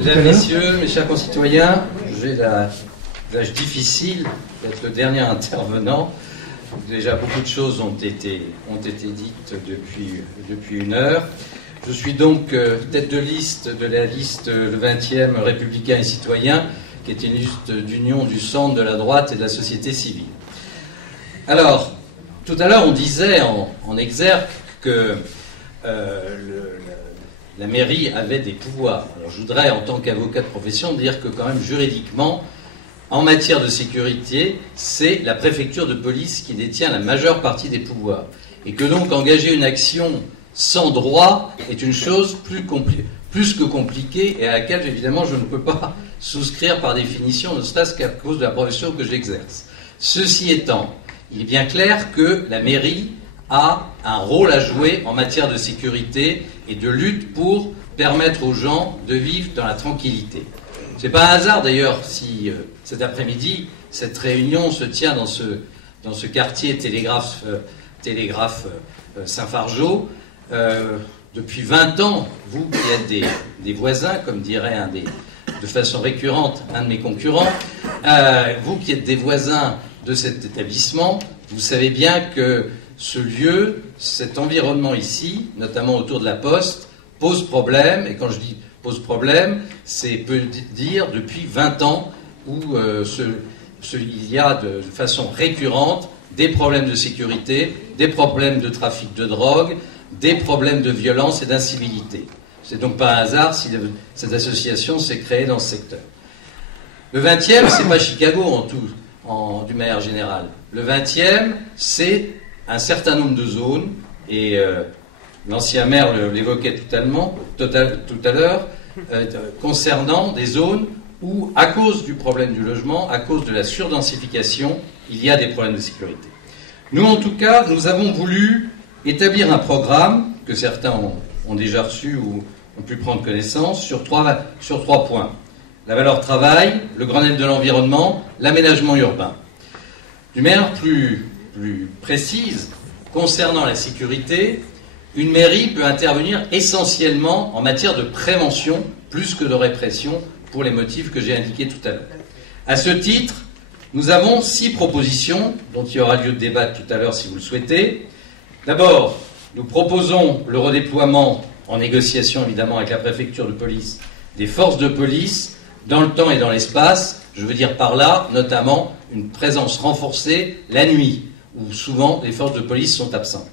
Mesdames, Messieurs, mes chers concitoyens, j'ai l'âge difficile d'être le dernier intervenant. Déjà, beaucoup de choses ont été dites depuis une heure. Je suis donc tête de liste de la liste le 20e Républicain et Citoyen, qui est une liste d'union du centre, de la droite et de la société civile. Alors, tout à l'heure, on disait en exergue que la mairie avait des pouvoirs. Alors, je voudrais, en tant qu'avocat de profession, dire que quand même, juridiquement, en matière de sécurité, c'est la préfecture de police qui détient la majeure partie des pouvoirs. Et que donc engager une action sans droit est une chose plus que compliquée et à laquelle, évidemment, je ne peux pas souscrire par définition, ne serait-ce qu'à cause de la profession que j'exerce. Ceci étant, il est bien clair que la mairie a un rôle à jouer en matière de sécurité et de lutte pour permettre aux gens de vivre dans la tranquillité. C'est pas un hasard d'ailleurs si cet après-midi cette réunion se tient dans ce quartier Télégraphe Saint-Fargeau. Depuis 20 ans, vous qui êtes des voisins, comme dirait de façon récurrente un de mes concurrents, vous qui êtes des voisins de cet établissement, vous savez bien que ce lieu, cet environnement ici, notamment autour de la Poste, pose problème. Et quand je dis pose problème, c'est peut dire depuis 20 ans où il y a de façon récurrente des problèmes de sécurité, des problèmes de trafic de drogue, des problèmes de violence et d'incivilité. C'est donc pas un hasard si cette association s'est créée dans ce secteur. Le 20e, c'est pas Chicago d'une manière générale. Le 20e, c'est un certain nombre de zones, et l'ancien maire l'évoquait tout à l'heure, concernant des zones où, à cause du problème du logement, à cause de la surdensification, il y a des problèmes de sécurité. Nous, en tout cas, nous avons voulu établir un programme que certains ont déjà reçu ou ont pu prendre connaissance sur trois points. La valeur travail, le Grenelle de l'environnement, l'aménagement urbain. D'une manière plus précise, concernant la sécurité, une mairie peut intervenir essentiellement en matière de prévention plus que de répression pour les motifs que j'ai indiqués tout à l'heure. À ce titre, nous avons 6 propositions dont il y aura lieu de débattre tout à l'heure si vous le souhaitez. D'abord, nous proposons le redéploiement, en négociation évidemment avec la préfecture de police, des forces de police dans le temps et dans l'espace. Je veux dire par là, notamment, une présence renforcée la nuit, où souvent les forces de police sont absentes.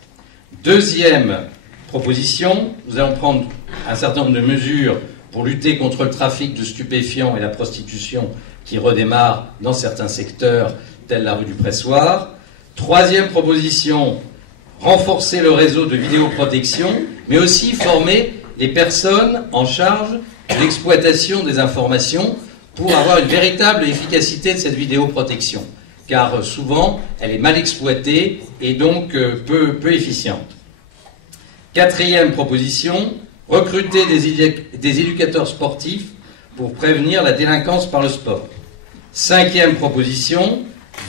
Deuxième proposition, nous allons prendre un certain nombre de mesures pour lutter contre le trafic de stupéfiants et la prostitution qui redémarre dans certains secteurs, tels la rue du Pressoir. Troisième proposition, renforcer le réseau de vidéoprotection, mais aussi former les personnes en charge de l'exploitation des informations pour avoir une véritable efficacité de cette vidéoprotection, car souvent elle est mal exploitée et donc peu efficiente. Quatrième proposition, recruter des éducateurs sportifs pour prévenir la délinquance par le sport. Cinquième proposition,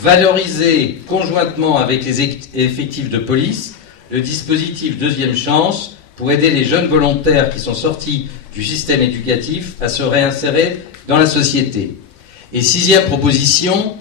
valoriser conjointement avec les effectifs de police le dispositif Deuxième Chance pour aider les jeunes volontaires qui sont sortis du système éducatif à se réinsérer dans la société. Et sixième proposition,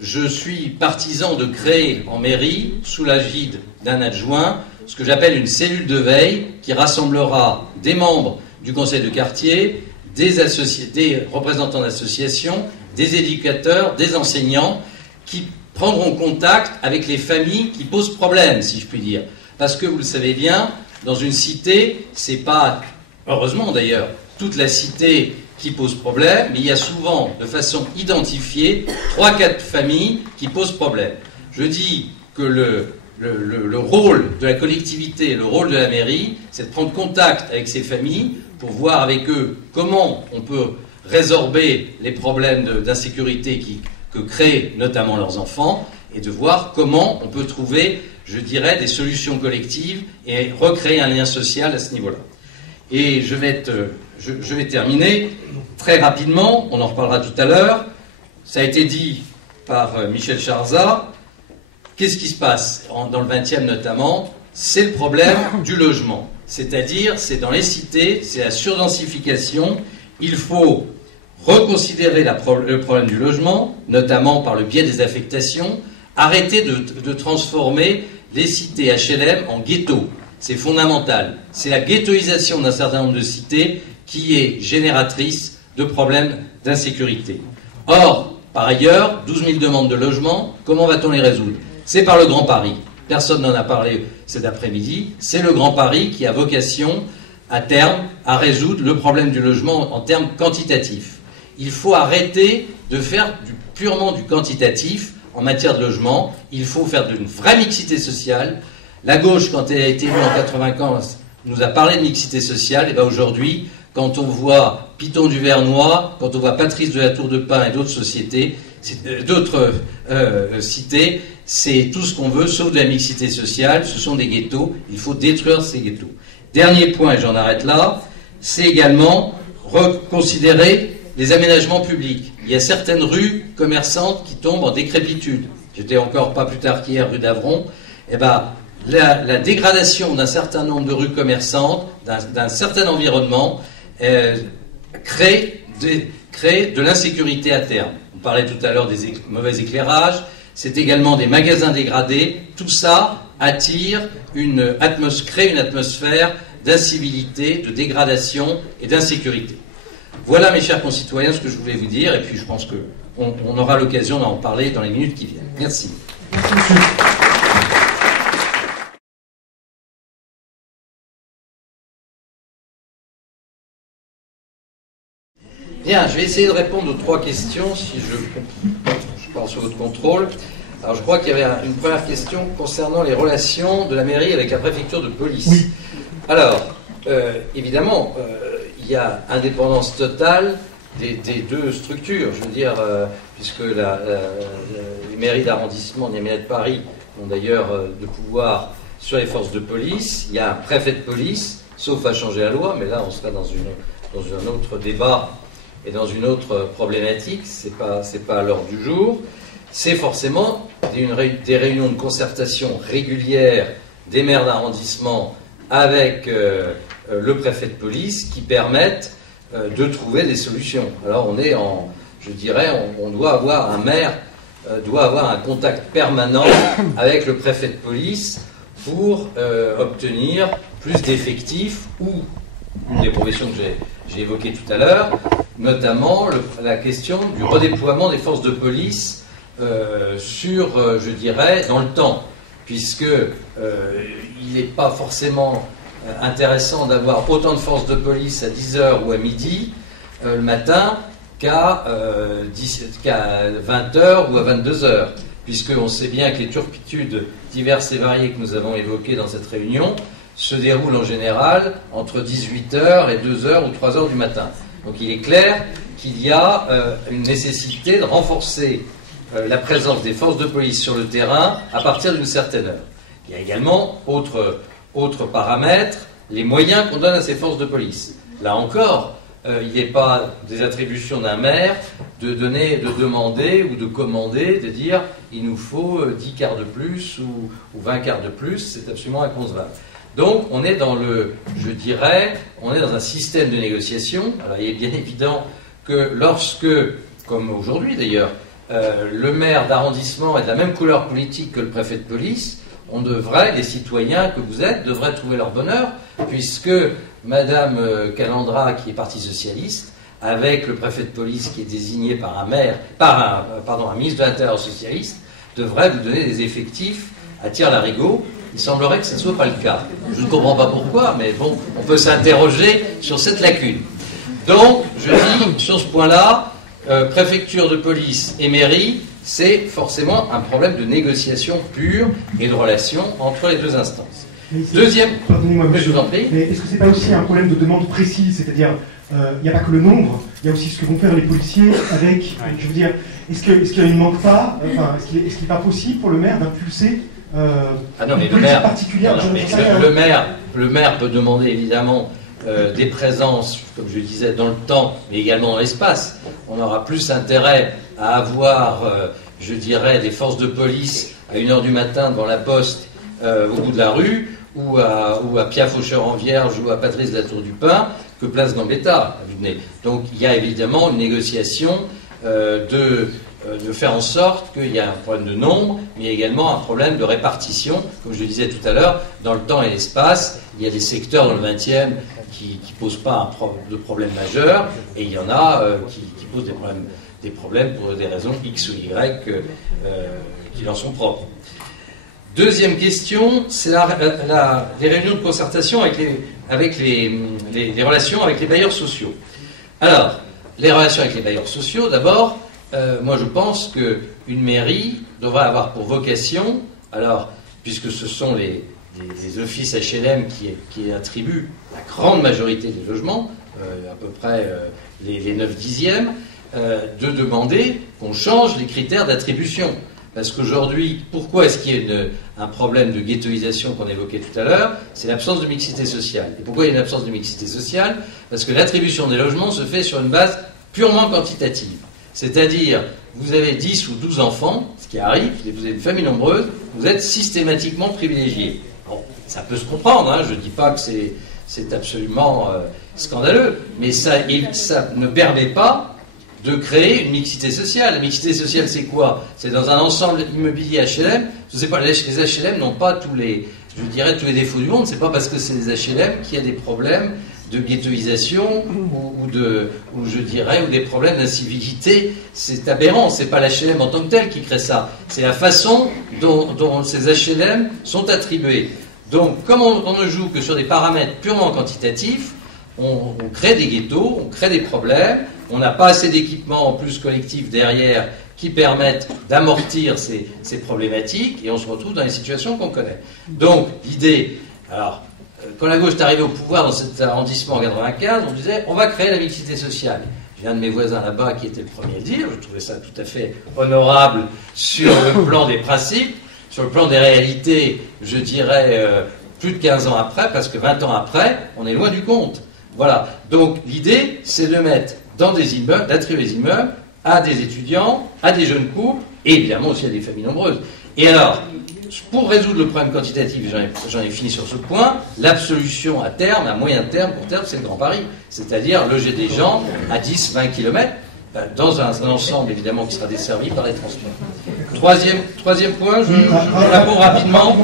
je suis partisan de créer en mairie, sous l'agide d'un adjoint, ce que j'appelle une cellule de veille qui rassemblera des membres du conseil de quartier, des représentants d'associations, des éducateurs, des enseignants, qui prendront contact avec les familles qui posent problème, si je puis dire. Parce que vous le savez bien, dans une cité, c'est pas, heureusement d'ailleurs, toute la cité qui pose problème, mais il y a souvent, de façon identifiée, 3-4 familles qui posent problème. Je dis que le rôle de la collectivité, le rôle de la mairie, c'est de prendre contact avec ces familles pour voir avec eux comment on peut résorber les problèmes d'insécurité que créent notamment leurs enfants, et de voir comment on peut trouver, je dirais, des solutions collectives et recréer un lien social à ce niveau-là. Et je vais terminer très rapidement, on en reparlera tout à l'heure. Ça a été dit par Michel Charzat. Qu'est-ce qui se passe dans le 20e notamment? C'est le problème du logement. C'est-à-dire, c'est dans les cités, c'est la surdensification Il faut reconsidérer le problème du logement, notamment par le biais des affectations, arrêter de transformer les cités HLM en ghettos. C'est fondamental. C'est la ghettoisation d'un certain nombre de cités qui est génératrice de problèmes d'insécurité. Or, par ailleurs, 12 000 demandes de logement, comment va-t-on les résoudre? C'est par le Grand Paris. Personne n'en a parlé cet après-midi. C'est le Grand Paris qui a vocation, à terme, à résoudre le problème du logement en termes quantitatifs. Il faut arrêter de faire purement du quantitatif en matière de logement. Il faut faire d'une vraie mixité sociale. La gauche, quand elle a été élue en 95, nous a parlé de mixité sociale. Et bien aujourd'hui, quand on voit Piton du Vernois, quand on voit Patrice de la Tour de Pin et d'autres sociétés, d'autres cités, c'est tout ce qu'on veut, sauf de la mixité sociale. Ce sont des ghettos. Il faut détruire ces ghettos. Dernier point, et j'en arrête là, c'est également reconsidérer les aménagements publics. Il y a certaines rues commerçantes qui tombent en décrépitude. J'étais encore pas plus tard qu'hier rue d'Avron. Eh ben, la dégradation d'un certain nombre de rues commerçantes, d'un certain environnement, crée de l'insécurité à terme. On parlait tout à l'heure des mauvais éclairages, c'est également des magasins dégradés. Tout ça attire crée une atmosphère d'incivilité, de dégradation et d'insécurité. Voilà, mes chers concitoyens, ce que je voulais vous dire, et puis je pense qu'on aura l'occasion d'en parler dans les minutes qui viennent. Merci. Bien, je vais essayer de répondre aux 3 questions, si je parle sous votre contrôle. Alors, je crois qu'il y avait une première question concernant les relations de la mairie avec la préfecture de police. Oui. Alors, évidemment, il y a indépendance totale des 2 structures. Je veux dire, puisque les mairies d'arrondissement Niamey et de Paris ont d'ailleurs de pouvoir sur les forces de police. Il y a un préfet de police, sauf à changer la loi, mais là, on sera dans un autre débat et dans une autre problématique. C'est pas à l'ordre du jour. C'est forcément des réunions de concertation régulières des maires d'arrondissement avec le préfet de police qui permettent de trouver des solutions. Alors on doit avoir un maire doit avoir un contact permanent avec le préfet de police pour obtenir plus d'effectifs ou une des professions que j'ai évoquées tout à l'heure, notamment la question du redéploiement des forces de police dans le temps, puisque il n'est pas forcément intéressant d'avoir autant de forces de police à 10h ou à midi le matin qu'à 20h ou à 22h, puisqu'on sait bien que les turpitudes diverses et variées que nous avons évoquées dans cette réunion se déroulent en général entre 18h et 2h ou 3h du matin. Donc il est clair qu'il y a une nécessité de renforcer la présence des forces de police sur le terrain à partir d'une certaine heure. Il y a également autre paramètre, les moyens qu'on donne à ces forces de police. Là encore, il n'est pas des attributions d'un maire de demander ou de commander, de dire il nous faut 10 quarts de plus ou 20 quarts de plus, c'est absolument inconcevable. Donc on est dans un système de négociation. Alors il est bien évident que lorsque, comme aujourd'hui d'ailleurs, le maire d'arrondissement est de la même couleur politique que le préfet de police, les citoyens que vous êtes, devraient trouver leur bonheur, puisque Madame Calandra, qui est parti socialiste, avec le préfet de police qui est désigné par un ministre de l'Intérieur socialiste, devrait vous donner des effectifs à tire-larigot. Il semblerait que ce ne soit pas le cas. Je ne comprends pas pourquoi, mais bon, on peut s'interroger sur cette lacune. Donc, je dis, sur ce point-là, préfecture de police et mairie, c'est forcément un problème de négociation pure et de relation entre les 2 instances. Deuxième... Pardonnez-moi, monsieur, je vous en prie. mais est-ce que c'est pas aussi un problème de demande précise? C'est-à-dire, il n'y a pas que le nombre, il y a aussi ce que vont faire les policiers avec... Je veux dire, est-ce qu'il ne manque pas, est-ce qu'il n'est pas possible pour le maire d'impulser une politique particulière? Le maire peut demander évidemment des présences, comme je disais, dans le temps, mais également dans l'espace. On aura plus intérêt à avoir, des forces de police à 1h du matin devant la poste au bout de la rue, ou à Pierre Faucheur en Vierge, ou à Patrice de la Tour du Pin, que Place Gambetta. Donc il y a évidemment une négociation de faire en sorte qu'il y a un problème de nombre, mais également un problème de répartition. Comme je le disais tout à l'heure, dans le temps et l'espace, il y a des secteurs dans le 20e qui ne posent pas de problème majeur, et il y en a qui posent des problèmes pour des raisons X ou Y qui leur sont propres. Deuxième question, c'est les réunions de concertation avec les relations avec les bailleurs sociaux. Alors, les relations avec les bailleurs sociaux, d'abord, moi je pense qu'une mairie devrait avoir pour vocation, alors, puisque ce sont les offices HLM qui attribuent la grande majorité des logements, à peu près les 9/10e, de demander qu'on change les critères d'attribution. Parce qu'aujourd'hui, pourquoi est-ce qu'il y a un problème de ghettoisation qu'on évoquait tout à l'heure? C'est l'absence de mixité sociale. Et pourquoi il y a une absence de mixité sociale? Parce que l'attribution des logements se fait sur une base purement quantitative. C'est-à-dire, vous avez 10 ou 12 enfants, ce qui arrive, vous avez une famille nombreuse, vous êtes systématiquement privilégié. Bon, ça peut se comprendre, hein, je ne dis pas que c'est absolument scandaleux, mais ça ne permet pas de créer une mixité sociale. La mixité sociale, c'est quoi? C'est dans un ensemble immobilier HLM. Je sais pas, les HLM n'ont pas tous les défauts du monde. C'est pas parce que c'est des HLM qu'il y a des problèmes de ghettoisation ou des problèmes d'incivilité. C'est aberrant. C'est pas l'HLM en tant que tel qui crée ça. C'est la façon dont ces HLM sont attribués. Donc, comme on ne joue que sur des paramètres purement quantitatifs, on crée des ghettos, on crée des problèmes. On n'a pas assez d'équipements en plus collectifs derrière qui permettent d'amortir ces problématiques et on se retrouve dans les situations qu'on connaît. Donc l'idée, alors quand la gauche est arrivée au pouvoir dans cet arrondissement en 95, on disait on va créer la mixité sociale. J'ai un de mes voisins là-bas qui était le premier à le dire, je trouvais ça tout à fait honorable sur le plan des principes, sur le plan des réalités, je dirais plus de 15 ans après, presque 20 ans après, on est loin du compte. Voilà, donc l'idée c'est de mettre dans des immeubles, d'attribuer des immeubles à des étudiants, à des jeunes couples, et évidemment aussi à des familles nombreuses. Et alors, pour résoudre le problème quantitatif, j'en ai fini sur ce point, l'absolution à terme, à moyen terme, court terme, c'est le Grand Paris. C'est-à-dire loger des gens à 10-20 km, dans un ensemble évidemment qui sera desservi par les transports. Troisième point, je réponds rapidement.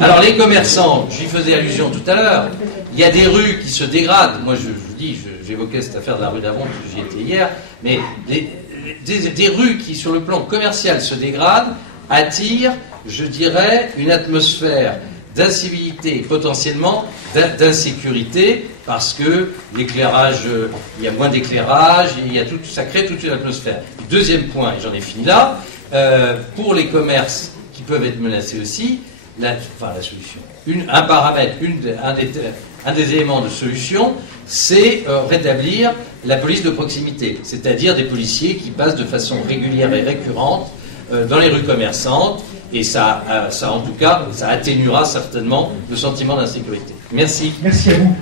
Alors les commerçants, j'y faisais allusion tout à l'heure, il y a des rues qui se dégradent. Moi j'évoquais cette affaire de la rue d'Avon, j'y étais hier, mais des rues qui sur le plan commercial se dégradent attirent, je dirais, une atmosphère d'incivilité, potentiellement d'insécurité, parce que l'éclairage, il y a moins d'éclairage, ça crée toute une atmosphère. Deuxième point, et j'en ai fini là, pour les commerces qui peuvent être menacés aussi, la solution. Un paramètre, un des éléments de solution, c'est rétablir la police de proximité, c'est-à-dire des policiers qui passent de façon régulière et récurrente dans les rues commerçantes, et ça, en tout cas, ça atténuera certainement le sentiment d'insécurité. Merci. Merci à vous.